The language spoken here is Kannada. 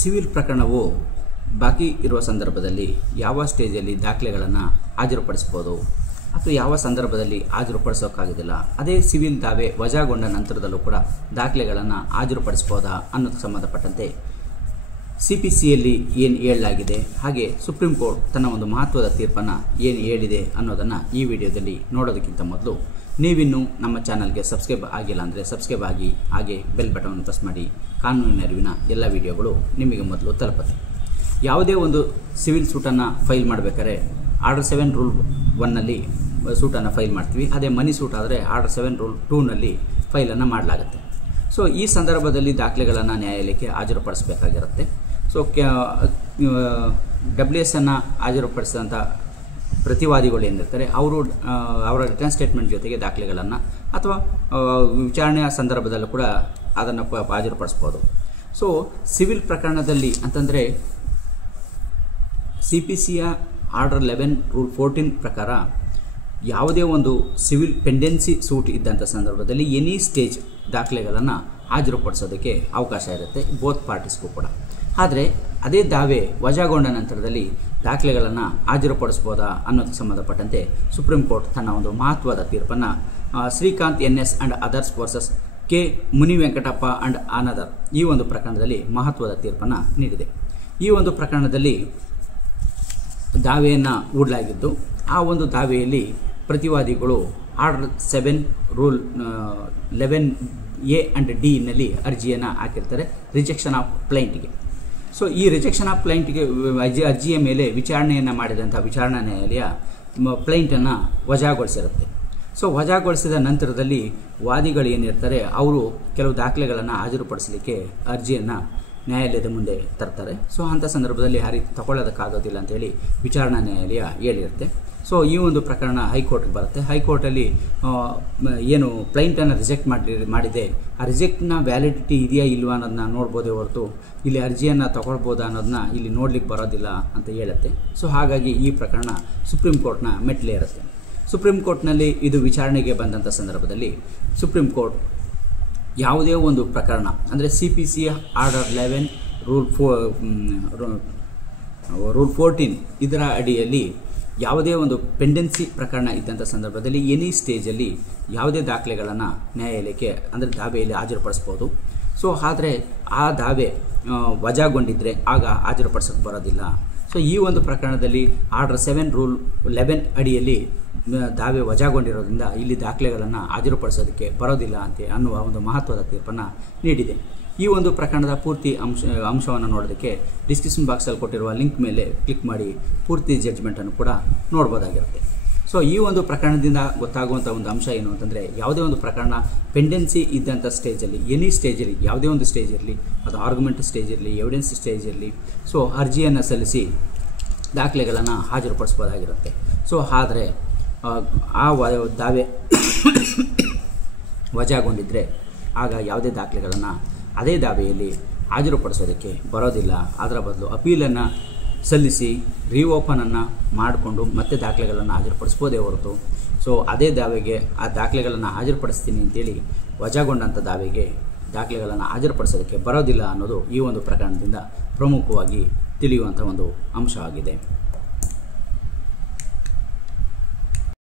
ಸಿವಿಲ್ ಪ್ರಕರಣವು ಬಾಕಿ ಇರುವ ಸಂದರ್ಭದಲ್ಲಿ ಯಾವ ಸ್ಟೇಜಲ್ಲಿ ದಾಖಲೆಗಳನ್ನು ಹಾಜರುಪಡಿಸ್ಬೋದು ಅಥವಾ ಯಾವ ಸಂದರ್ಭದಲ್ಲಿ ಹಾಜರುಪಡಿಸೋಕ್ಕಾಗೋದಿಲ್ಲ, ಅದೇ ಸಿವಿಲ್ ದಾವೆ ವಜಾಗೊಂಡ ನಂತರದಲ್ಲೂ ಕೂಡ ದಾಖಲೆಗಳನ್ನು ಹಾಜರುಪಡಿಸ್ಬೋದಾ ಅನ್ನೋದಕ್ಕೆ ಸಂಬಂಧಪಟ್ಟಂತೆ CPCಯಲ್ಲಿ ಏನು ಹೇಳಲಾಗಿದೆ, ಹಾಗೆ ಸುಪ್ರೀಂ ಕೋರ್ಟ್ ತನ್ನ ಒಂದು ಮಹತ್ವದ ತೀರ್ಪನ್ನು ಏನು ಹೇಳಿದೆ ಅನ್ನೋದನ್ನು ಈ ವಿಡಿಯೋದಲ್ಲಿ ನೋಡೋದಕ್ಕಿಂತ ಮೊದಲು ನೀವಿನ್ನೂ ನಮ್ಮ ಚಾನಲ್ಗೆ ಸಬ್ಸ್ಕ್ರೈಬ್ ಆಗಿಲ್ಲ ಅಂದರೆ ಸಬ್ಸ್ಕ್ರೈಬ್ ಆಗಿ, ಹಾಗೆ ಬೆಲ್ ಬಟನ್ ಪ್ರೆಸ್ ಮಾಡಿ. ಕಾನೂನಿನ ಅರಿವಿನ ಎಲ್ಲ ವಿಡಿಯೋಗಳು ನಿಮಗೆ ಮೊದಲು ತಲುಪುತ್ತೆ. ಯಾವುದೇ ಒಂದು ಸಿವಿಲ್ ಸೂಟನ್ನು ಫೈಲ್ ಮಾಡಬೇಕಾದ್ರೆ ಆರ್ಡರ್ 7 ರೂಲ್ 1ನಲ್ಲಿ ಸೂಟನ್ನು ಫೈಲ್ ಮಾಡ್ತೀವಿ. ಅದೇ ಮನಿ ಸೂಟ್ ಆದರೆ ಆರ್ಡರ್ 7 ರೂಲ್ 2ನಲ್ಲಿ ಫೈಲನ್ನು ಮಾಡಲಾಗುತ್ತೆ. ಸೊ ಈ ಸಂದರ್ಭದಲ್ಲಿ ದಾಖಲೆಗಳನ್ನು ನ್ಯಾಯಾಲಯಕ್ಕೆ ಹಾಜರುಪಡಿಸಬೇಕಾಗಿರುತ್ತೆ. ಸೊ WS ಅನ್ನು ಹಾಜರುಪಡಿಸಿದಂಥ ಪ್ರತಿವಾದಿಗಳು ಏನಿರ್ತಾರೆ ಅವರು ಅವರ ರಿಟರ್ನ್ ಸ್ಟೇಟ್ಮೆಂಟ್ ಜೊತೆಗೆ ದಾಖಲೆಗಳನ್ನು ಅಥವಾ ವಿಚಾರಣೆಯ ಸಂದರ್ಭದಲ್ಲೂ ಕೂಡ ಅದನ್ನು ಹಾಜರುಪಡಿಸ್ಬೋದು. ಸೊ ಸಿವಿಲ್ ಪ್ರಕರಣದಲ್ಲಿ ಅಂತಂದರೆ CPCಯ ಆರ್ಡರ್ 11 ರೂಲ್ 14 ಪ್ರಕಾರ ಯಾವುದೇ ಒಂದು ಸಿವಿಲ್ ಪೆಂಡೆನ್ಸಿ ಸೂಟ್ ಇದ್ದಂಥ ಸಂದರ್ಭದಲ್ಲಿ ಎನಿ ಸ್ಟೇಜ್ ದಾಖಲೆಗಳನ್ನು ಹಾಜರುಪಡಿಸೋದಕ್ಕೆ ಅವಕಾಶ ಇರುತ್ತೆ, ಬೋತ್ ಪಾರ್ಟೀಸ್ಗೂ ಕೂಡ. ಆದರೆ ಅದೇ ದಾವೆ ವಜಾಗೊಂಡ ನಂತರದಲ್ಲಿ ದಾಖಲೆಗಳನ್ನು ಹಾಜರುಪಡಿಸ್ಬೋದಾ ಅನ್ನೋದಕ್ಕೆ ಸಂಬಂಧಪಟ್ಟಂತೆ ಸುಪ್ರೀಂ ಕೋರ್ಟ್ ತನ್ನ ಒಂದು ಮಹತ್ವದ ತೀರ್ಪನ್ನು Srikanth NS and others versus K Muni Venkatappa and another ಈ ಒಂದು ಪ್ರಕರಣದಲ್ಲಿ ಮಹತ್ವದ ತೀರ್ಪನ್ನು ನೀಡಿದೆ. ಈ ಒಂದು ಪ್ರಕರಣದಲ್ಲಿ ದಾವೆಯನ್ನು ಹೂಡಲಾಗಿದ್ದು, ಆ ಒಂದು ದಾವೆಯಲ್ಲಿ ಪ್ರತಿವಾದಿಗಳು ಆರ್ಡರ್ 7 ರೂಲ್ 11A ಆ್ಯಂಡ್ Dನಲ್ಲಿ ಅರ್ಜಿಯನ್ನು ಹಾಕಿರ್ತಾರೆ ರಿಜೆಕ್ಷನ್ ಆಫ್ ಪ್ಲೈಂಟ್ಗೆ. ಸೊ ಈ ರಿಜೆಕ್ಷನ್ ಆಫ್ ಪ್ಲೈಂಟ್ಗೆ ಅರ್ಜಿಯ ಮೇಲೆ ವಿಚಾರಣೆಯನ್ನು ಮಾಡಿದಂಥ ವಿಚಾರಣಾ ನ್ಯಾಯಾಲಯ ಪ್ಲೈಂಟನ್ನು ವಜಾಗೊಳಿಸಿರುತ್ತೆ. ಸೊ ವಜಾಗೊಳಿಸಿದ ನಂತರದಲ್ಲಿ ವಾದಿಗಳು ಏನಿರ್ತಾರೆ ಅವರು ಕೆಲವು ದಾಖಲೆಗಳನ್ನು ಹಾಜರುಪಡಿಸಲಿಕ್ಕೆ ಅರ್ಜಿಯನ್ನು ನ್ಯಾಯಾಲಯದ ಮುಂದೆ ತರ್ತಾರೆ. ಸೊ ಅಂಥ ಸಂದರ್ಭದಲ್ಲಿ ಆ ರೀತಿ ತಗೊಳ್ಳೋದಕ್ಕಾಗೋದಿಲ್ಲ ಅಂತೇಳಿ ವಿಚಾರಣಾ ನ್ಯಾಯಾಲಯ ಹೇಳಿರುತ್ತೆ. ಸೊ ಈ ಒಂದು ಪ್ರಕರಣ ಹೈಕೋರ್ಟ್ಗೆ ಬರುತ್ತೆ. ಹೈಕೋರ್ಟಲ್ಲಿ ಏನು ಪ್ಲೈಂಟನ್ನು ರಿಜೆಕ್ಟ್ ಮಾಡಿದೆ, ಆ ರಿಜೆಕ್ಟ್ನ ವ್ಯಾಲಿಡಿಟಿ ಇದೆಯಾ ಇಲ್ವಾ ಅನ್ನೋದನ್ನ ನೋಡ್ಬೋದೇ ಹೊರತು ಇಲ್ಲಿ ಅರ್ಜಿಯನ್ನು ತಗೊಳ್ಬೋದಾ ಅನ್ನೋದನ್ನ ಇಲ್ಲಿ ನೋಡ್ಲಿಕ್ಕೆ ಬರೋದಿಲ್ಲ ಅಂತ ಹೇಳುತ್ತೆ. ಸೊ ಹಾಗಾಗಿ ಈ ಪ್ರಕರಣ ಸುಪ್ರೀಂ ಕೋರ್ಟ್ನ ಮೆಟ್ಲೇ ಇರುತ್ತೆ. ಸುಪ್ರೀಂ ಕೋರ್ಟ್ನಲ್ಲಿ ಇದು ವಿಚಾರಣೆಗೆ ಬಂದಂಥ ಸಂದರ್ಭದಲ್ಲಿ ಸುಪ್ರೀಂ ಕೋರ್ಟ್ ಯಾವುದೇ ಒಂದು ಪ್ರಕರಣ ಅಂದರೆ CPCಯ ಆರ್ಡರ್ 11 ರೂಲ್ 14 ಇದರ ಅಡಿಯಲ್ಲಿ ಯಾವುದೇ ಒಂದು ಪೆಂಡೆನ್ಸಿ ಪ್ರಕರಣ ಇದ್ದಂಥ ಸಂದರ್ಭದಲ್ಲಿ ಎನಿ ಸ್ಟೇಜಲ್ಲಿ ಯಾವುದೇ ದಾಖಲೆಗಳನ್ನು ನ್ಯಾಯಾಲಯಕ್ಕೆ ಅಂದರೆ ದಾವೆಯಲ್ಲಿ ಹಾಜರುಪಡಿಸ್ಬೋದು. ಸೊ ಆದರೆ ಆ ದಾವೆ ವಜಾಗೊಂಡಿದ್ದರೆ ಆಗ ಹಾಜರುಪಡಿಸೋಕ್ಕೆ ಬರೋದಿಲ್ಲ. ಸೊ ಈ ಒಂದು ಪ್ರಕರಣದಲ್ಲಿ ಆರ್ಡರ್ 7 ರೂಲ್ 11 ಅಡಿಯಲ್ಲಿ ದಾವೆ ವಜಾಗೊಂಡಿರೋದ್ರಿಂದ ಇಲ್ಲಿ ದಾಖಲೆಗಳನ್ನು ಹಾಜರುಪಡಿಸೋದಕ್ಕೆ ಬರೋದಿಲ್ಲ ಅಂತ ಅನ್ನುವ ಒಂದು ಮಹತ್ವದ ತೀರ್ಪನ್ನು ನೀಡಿದೆ. ಈ ಒಂದು ಪ್ರಕರಣದ ಪೂರ್ತಿ ಅಂಶವನ್ನು ನೋಡೋದಕ್ಕೆ ಡಿಸ್ಕ್ರಿಪ್ಷನ್ ಬಾಕ್ಸಲ್ಲಿ ಕೊಟ್ಟಿರುವ ಲಿಂಕ್ ಮೇಲೆ ಕ್ಲಿಕ್ ಮಾಡಿ ಪೂರ್ತಿ ಜಡ್ಜ್ಮೆಂಟನ್ನು ಕೂಡ ನೋಡ್ಬೋದಾಗಿರುತ್ತೆ. ಸೊ ಈ ಒಂದು ಪ್ರಕರಣದಿಂದ ಗೊತ್ತಾಗುವಂಥ ಒಂದು ಅಂಶ ಏನು ಅಂತಂದರೆ, ಯಾವುದೇ ಒಂದು ಪ್ರಕರಣ ಪೆಂಡೆನ್ಸಿ ಇದ್ದಂಥ ಸ್ಟೇಜಲ್ಲಿ ಎನಿ ಸ್ಟೇಜಲ್ಲಿ ಯಾವುದೇ ಒಂದು ಸ್ಟೇಜ್ ಇರಲಿ, ಅದು ಆರ್ಗ್ಯುಮೆಂಟ್ ಸ್ಟೇಜ್ ಇರಲಿ, ಎವಿಡೆನ್ಸ್ ಸ್ಟೇಜ್ ಇರಲಿ, ಸೊ ಅರ್ಜಿಯನ್ನು ಸಲ್ಲಿಸಿ ದಾಖಲೆಗಳನ್ನು ಹಾಜರುಪಡಿಸ್ಬೋದಾಗಿರುತ್ತೆ. ಸೊ ಆದರೆ ಆ ದಾವೆ ವಜಾಗೊಂಡಿದ್ದರೆ ಆಗ ಯಾವುದೇ ದಾಖಲೆಗಳನ್ನು ಅದೇ ದಾವೆಯಲ್ಲಿ ಹಾಜರುಪಡಿಸೋದಕ್ಕೆ ಬರೋದಿಲ್ಲ. ಅದರ ಬದಲು ಅಪೀಲನ್ನು ಸಲ್ಲಿಸಿ ರೀಓಪನನ್ನು ಮಾಡಿಕೊಂಡು ಮತ್ತೆ ದಾಖಲೆಗಳನ್ನು ಹಾಜರುಪಡಿಸ್ಬೋದೇ ಹೊರತು ಸೊ ಅದೇ ದಾವೆಗೆ ಆ ದಾಖಲೆಗಳನ್ನು ಹಾಜರುಪಡಿಸ್ತೀನಿ ಅಂತೇಳಿ ವಜಾಗೊಂಡಂಥ ದಾವೆಗೆ ದಾಖಲೆಗಳನ್ನು ಹಾಜರುಪಡಿಸೋದಕ್ಕೆ ಬರೋದಿಲ್ಲ ಅನ್ನೋದು ಈ ಒಂದು ಪ್ರಕರಣದಿಂದ ಪ್ರಮುಖವಾಗಿ ತಿಳಿಯುವಂಥ ಒಂದು ಅಂಶವಾಗಿದೆ.